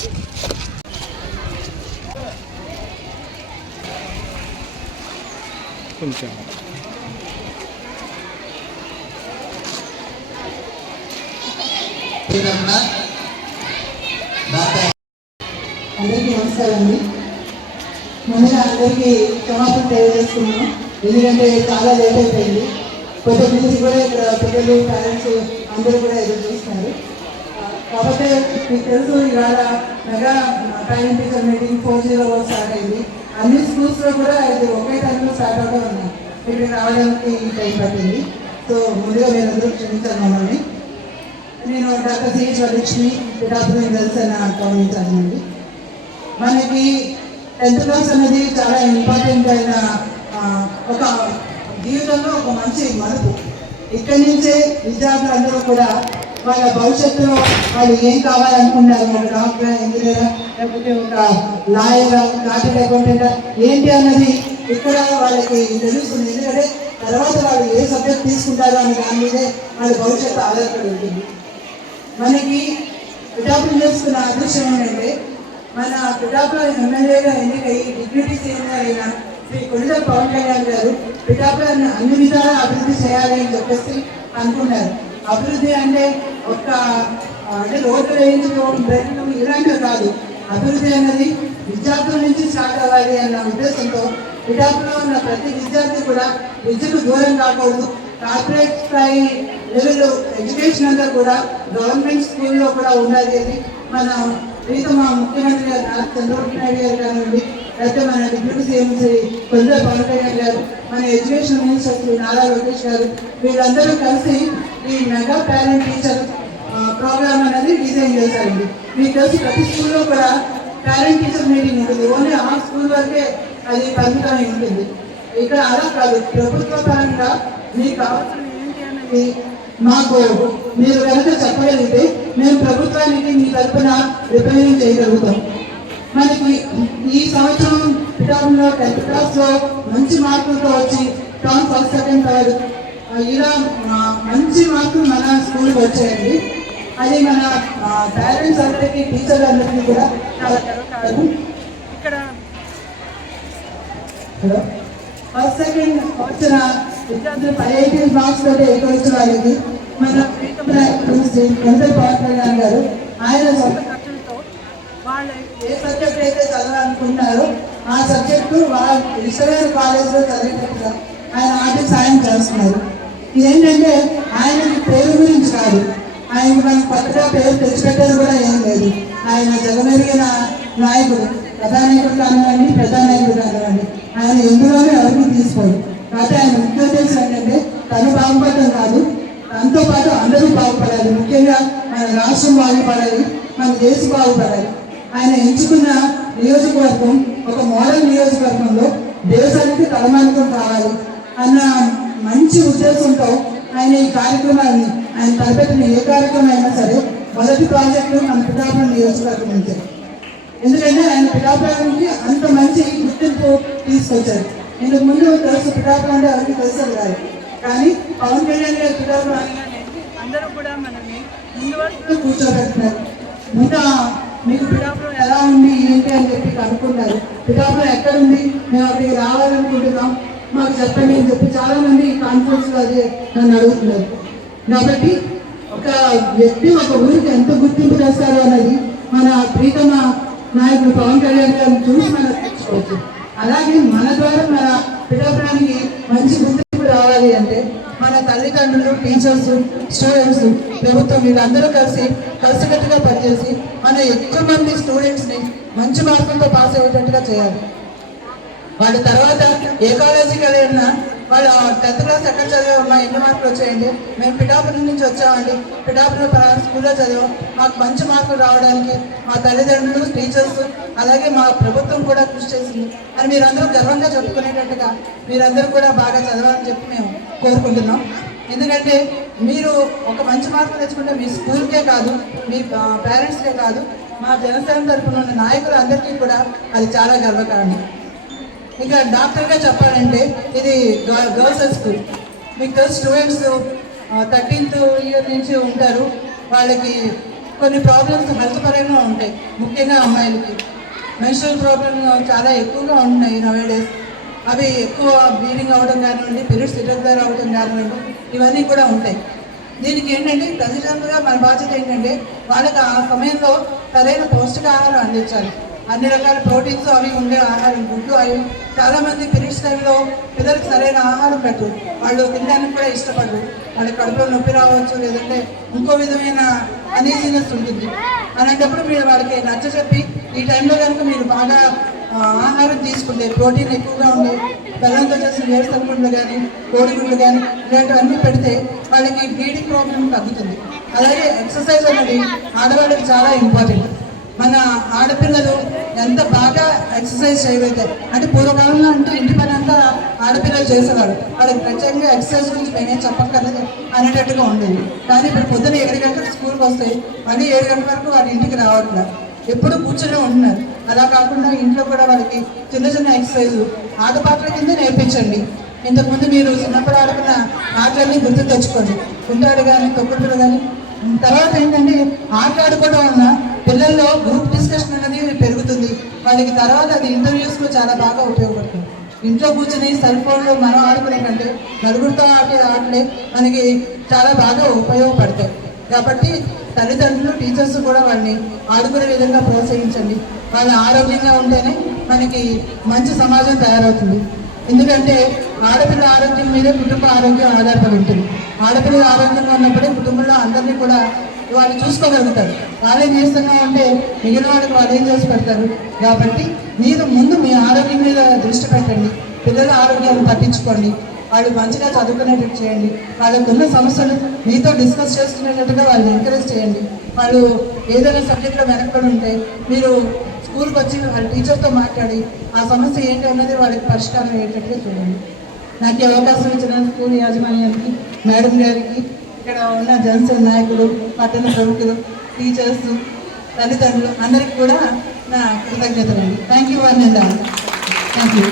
కొంచెం అందరికీ నమస్కారం అండి. ముందుగా అందరికీ క్షమాపణ తెలియజేస్తున్నాం, ఎందుకంటే చాలా లేట్ అయిపోయింది. కొత్త నుంచి కూడా ఇక్కడ పిల్లలు పేరెంట్స్ అందరూ కూడా ఎదురు చూస్తున్నారు. కాబట్టి మీకు తెలుసు, ఇవాళ mega parent teacher meeting 401 start అయింది. అన్ని స్కూల్స్లో కూడా ఇది ఒకే టైంలో స్టార్ట్ అవుతూ ఉన్నాయి. ఇక్కడికి రావడానికి ఈ టైం పట్టింది. సో ముందుగా మీరందరూ క్షమించాను మమ్మల్ని. నేను డాక్టర్ సిహెచ్ వరలక్ష్మి, పిఠాపురం జనసేన గమనించానండి. మనకి 10th క్లాస్ అనేది చాలా ఇంపార్టెంట్ అయిన ఒక జీవితంలో ఒక మంచి మలుపు. ఇక్కడి నుంచే విద్యార్థులందరూ కూడా వాళ్ళ భవిష్యత్తులో వాళ్ళు ఏం కావాలనుకున్నారు, ఒక డాక్టర్, ఇంజనీర్, లేకపోతే ఒక లాయర్, చార్టెడ్ అకౌంటెంట్ ఏంటి అన్నది ఇక్కడ వాళ్ళకి తెలుస్తుంది. ఎందుకంటే తర్వాత వాళ్ళు ఏ సబ్జెక్ట్ తీసుకుంటారో అనే దాని మీదే వాళ్ళ భవిష్యత్తు ఆధారపడి ఉంటుంది. మనకి పిఠాపురం చేసుకున్న అదృష్టం ఏంటంటే, మన పిఠాపురం ఎమ్మెల్యేగా ఎన్నికయ్యి డిప్యూటీ సీఎంగా అయిన శ్రీ కొండ పవన్ కళ్యాణ్ గారు పిఠాపురాన్ని అన్ని విధాలా అభివృద్ధి చేయాలి అని చెప్పేసి అనుకున్నారు. అభివృద్ధి అంటే అంటే రోడ్లు వేయించడం ఇలాంటివి కాదు. అభివృద్ధి అన్నది విద్యార్థుల నుంచి స్టార్ట్ అవ్వాలి అన్న ఉద్దేశంతో పిఠాపురంలో ఉన్న ప్రతి విద్యార్థి కూడా విద్యకు దూరం కాకూడదు. కార్పొరేట్ స్థాయి లెవెల్ ఎడ్యుకేషన్ అంతా కూడా గవర్నమెంట్ స్కూల్లో కూడా ఉండాలి అని మన ప్రీతమ ముఖ్యమంత్రి గారు నారా చంద్రబాబు నాయుడు గారు కానివ్వండి, లేకపోతే మన డిప్యూటీ సీఎం శ్రీ కొండ పవన్ కళ్యాణ్ గారు, మన ఎడ్యుకేషన్ మినిస్టర్ శ్రీ నారా లోకేష్ గారు, వీళ్ళందరూ కలిసి ఈ మెగా పేరెంట్ టీచర్ ప్రోగ్రామ్ అనేది డిజైన్ చేశారండి. మీకు తెలిసి ప్రతి స్కూల్లో కూడా పేరెంట్ టీచర్ మీటింగ్ ఉంటుంది. ఓన్లీ ఆ స్కూల్ వరకే అది పరిమితమై ఉంటుంది. ఇక్కడ అలా కాదు, ప్రభుత్వ పరంగా మీకు కావాల్సిన ఏంటి అనేది మాకు మీరు కనుక చెప్పగలిగితే మేము ప్రభుత్వానికి మీ తరఫున రిప్రజెంట్ చేయగలుగుతాం. మనకి ఈ సంవత్సరం పిఠాపురంలో 10th క్లాస్లో మంచి మార్కులతో వచ్చి టౌన్ ఫస్ట్, సెకండ్, థర్డ్ ఇలా మంచి మార్కులు మన స్కూల్కి వచ్చాయండి. అది మన పేరెంట్స్ అందరికీ, టీచర్లు అందరికీ కూడా చాలా గర్వకారణం. ఇక్కడ ఫస్ట్, సెకండ్ వచ్చిన విద్యార్థులు 580 మార్క్స్ తోటి వచ్చిన వాళ్ళకి మన కొండ పవన్ కళ్యాణ్ గారు ఆయన సొంత ఖర్చులతో వాళ్ళు ఏ సబ్జెక్ట్ అయితే చదవాలనుకుంటున్నారో ఆ సబ్జెక్టు వాళ్ళ ఇష్టమైన కాలేజీలో చదివేటట్టుగా ఆయన ఆర్థిక సాయం చేస్తున్నారు. ఇదేంటంటే ఆయనకి పేరు గురించి కాదు, ఆయనకి మనకు కొత్తగా పేరు తెచ్చిపెట్టేది కూడా ఏం లేదు. ఆయన జగమెరిగిన నాయకుడు, కథానాయకుడు కానివ్వండి, ప్రధానాయకుడు కానివ్వండి, ఆయన ఎందులోనే ఎవరికి తీసుకోడు. కాబట్టి ఆయన ముఖ్య ఉద్దేశం ఏంటంటే తను బాగుపడటం కాదు, తనతో పాటు అందరూ బాగుపడాలి. ముఖ్యంగా మన రాష్ట్రం బాగుపడాలి, మన దేశం బాగుపడాలి. ఆయన ఎంచుకున్న నియోజకవర్గం ఒక మోడల్ నియోజకవర్గంలో దేశానికి తలమానికం కావాలి అన్న మంచి ఉద్దేశంతో ఆయన ఈ కార్యక్రమాన్ని, ఆయన తలపెట్టిన ఏ కార్యక్రమం అయినా సరే మొదటి ప్రాజెక్టు మన పిఠాపురం నియోజకవర్గం నుంచి. ఎందుకంటే ఆయన పిఠాపురానికి అంత మంచి గుర్తింపు తీసుకొచ్చారు. ఇందుకు ముందు తెలుసు పిఠాపురం అంటే ఎవరికి తెలుసు కాదు, కానీ పవన్ కళ్యాణ్ గారు పిఠాపురం అనగానే అందరూ కూడా మనల్ని ముందు వరకు కూర్చోబెట్టినారు. ముందు మీకు పిఠాపురం ఎలా ఉంది ఏంటి అని చెప్పి కనుక్కున్నారు. పిఠాపురం ఎక్కడుంది, మేము అక్కడికి రావాలనుకుంటున్నాం, మాకు చెప్పండి అని చెప్పి చాలా మంది కాన్ఫరెన్స్లో అది నన్ను అడుగుతున్నారు. కాబట్టి ఒక వ్యక్తి ఒక ఊరికి ఎంత గుర్తింపు చేస్తారో అన్నది మన ప్రీతమ నాయకుడు పవన్ కళ్యాణ్ గారిని చూసి మనం తెచ్చుకోవచ్చు. అలాగే మన ద్వారా మన పిఠాపురానికి మంచి గుర్తింపు రావాలి అంటే మన తల్లిదండ్రులు, టీచర్స్, స్టూడెంట్స్, ప్రభుత్వం వీళ్ళందరూ కలిసికట్టుగా పనిచేసి మన ఎక్కువ మంది స్టూడెంట్స్ని మంచి మార్కులతో పాస్ అయ్యేటట్టుగా చేయాలి. వాళ్ళ తర్వాత ఏ కాలేజీకి వెళ్ళినా వాళ్ళు 10th క్లాస్ ఎక్కడ చదివామా, ఎన్ని మార్కులు వచ్చాయండి, మేము పిఠాపురం నుంచి వచ్చామండి, పిఠాపురం స్కూల్లో చదివాం, మాకు మంచి మార్కులు రావడానికి మా తల్లిదండ్రులు, టీచర్స్, అలాగే మా ప్రభుత్వం కూడా కృషి చేసింది అని మీరందరూ గర్వంగా చెప్పుకునేటట్టుగా మీరందరూ కూడా బాగా చదవాలని చెప్పి మేము కోరుకుంటున్నాం. ఎందుకంటే మీరు ఒక మంచి మార్కులు తెచ్చుకుంటే మీ స్కూల్కే కాదు, మీ పేరెంట్స్కే కాదు, మా జనసేన తరఫున ఉన్న నాయకులు అందరికీ కూడా అది చాలా గర్వకారణం. ఇంకా డాక్టర్గా చెప్పాలంటే ఇది గర్ల్స్ స్కూల్. మీకు తెలుసు స్టూడెంట్స్ 13th ఇయర్ నుంచి ఉంటారు. వాళ్ళకి కొన్ని ప్రాబ్లమ్స్ హెల్త్ పరంగా ఉంటాయి, ముఖ్యంగా అమ్మాయిలకి మెన్స్ట్రల్ ప్రాబ్లమ్ చాలా ఎక్కువగా ఉన్నాయి నవేడేస్. అవి ఎక్కువ బ్లీడింగ్ అవ్వడం కానివ్వండి, పీరియడ్స్ ఇర్రెగ్యులర్ అవ్వడం కానివ్వండి, ఇవన్నీ కూడా ఉంటాయి. దీనికి ఏంటంటే తల్లిదండ్రులుగా మన బాధ్యత ఏంటంటే వాళ్ళకి ఆ సమయంలో సరైన పౌష్టికాహారం అందించాలి. అన్ని రకాల ప్రోటీన్స్ అవి ఉండే ఆహారం, గుడ్డు అవి చాలామంది పీరియడ్స్ టైంలో పిల్లలకి సరైన ఆహారం పెట్టరు, వాళ్ళు తినడానికి కూడా ఇష్టపడరు. వాళ్ళ కడుపులో నొప్పి రావచ్చు, లేదంటే ఇంకో విధమైన అనీజీనెస్ ఉంటుంది. అలాంటప్పుడు మీరు వాళ్ళకి నచ్చ చెప్పి ఈ టైంలో కనుక మీరు బాగా ఆహారం తీసుకుంటే ప్రోటీన్ ఎక్కువగా ఉండే బెల్లంతో చేసిన వేరుశనగుళ్ళు కానీ కోడిగుడ్లు కానీ ఇలాంటివన్నీ పెడితే వాళ్ళకి బ్లీడింగ్ ప్రాబ్లం తగ్గుతుంది. అలాగే ఎక్సర్సైజ్ అనేది ఆడవాళ్ళకి చాలా ఇంపార్టెంట్. మన ఆడపిల్లలు ఎంత బాగా ఎక్సర్సైజ్ చేయగలిగితే, అంటే పూర్వకాలంలో అంటే ఇంటి పని అంతా ఆడపిల్లలు చేసేవారు, వాళ్ళకి ప్రత్యేకంగా ఎక్సర్సైజ్ గురించి మేమేం చెప్పక్కర్లేదు అనేటట్టుగా ఉండేది. కానీ ఇప్పుడు పొద్దున్న 7 గంటలకు స్కూల్కి వస్తే మళ్ళీ 7 గంటల వరకు వాళ్ళ ఇంటికి రావట్లేదు, ఎప్పుడు కూర్చొని ఉంటున్నారు. అలా కాకుండా ఇంట్లో కూడా వాళ్ళకి చిన్న చిన్న ఎక్సర్సైజ్ ఆటపాటల కింద నేర్పించండి. ఇంతకుముందు మీరు చిన్నప్పుడు ఆడుకున్న ఆటలన్నీ గుర్తు తెచ్చుకోండి, కుంటాడు కానీ తొక్కుడు కానీ. తర్వాత ఏంటంటే ఆటలాడుకోవడం వలన పిల్లల్లో గ్రూప్ డిస్కషన్ అనేది పెరుగుతుంది, వాళ్ళకి తర్వాత అది ఇంటర్వ్యూస్లో చాలా బాగా ఉపయోగపడుతుంది. ఇంట్లో కూర్చొని సెల్ ఫోన్లో మనం ఆడుకునే కంటే నలుగురితో ఆటలే మనకి చాలా బాగా ఉపయోగపడతాయి. కాబట్టి తల్లిదండ్రులు, టీచర్స్ కూడా వాళ్ళని ఆడుకునే విధంగా ప్రోత్సహించండి. వాళ్ళు ఆరోగ్యంగా ఉంటేనే మనకి మంచి సమాజం తయారవుతుంది. ఎందుకంటే ఆడపిల్ల ఆరోగ్యం మీదే కుటుంబ ఆరోగ్యం ఆధారపడి ఉంటుంది. ఆడపిల్ల ఆరోగ్యంగా ఉన్నప్పుడే కుటుంబంలో అందరినీ కూడా వాళ్ళు చూసుకోగలుగుతారు. వాళ్ళేం చేస్తున్నా ఉంటే మిగిలిన వాళ్ళకి వాళ్ళు ఏం చేసి పెడతారు. కాబట్టి మీరు ముందు మీ ఆరోగ్యం మీద దృష్టి పెట్టండి, పిల్లల ఆరోగ్యాన్ని పట్టించుకోండి, వాళ్ళు మంచిగా చదువుకునేటట్టు చేయండి, వాళ్ళకు ఉన్న సమస్యలు మీతో డిస్కస్ చేసుకునేటట్టుగా వాళ్ళని ఎంకరేజ్ చేయండి. వాళ్ళు ఏదైనా సబ్జెక్ట్లో వెనకబడి ఉంటే మీరు స్కూల్కి వచ్చి వాళ్ళ టీచర్తో మాట్లాడి ఆ సమస్య ఏంటి అన్నది వాళ్ళకి పరిష్కారం అయ్యేటట్టుగా చూడండి. నాకు ఈ అవకాశం ఇచ్చిన స్కూల్ యాజమాన్యానికి, మేడం గారికి, ఇక్కడ ఉన్న జనసేన నాయకులు, పట్టణ ప్రముఖులు, టీచర్స్, తల్లిదండ్రులు అందరికీ కూడా నా కృతజ్ఞతలండి. Thank you. Thank you.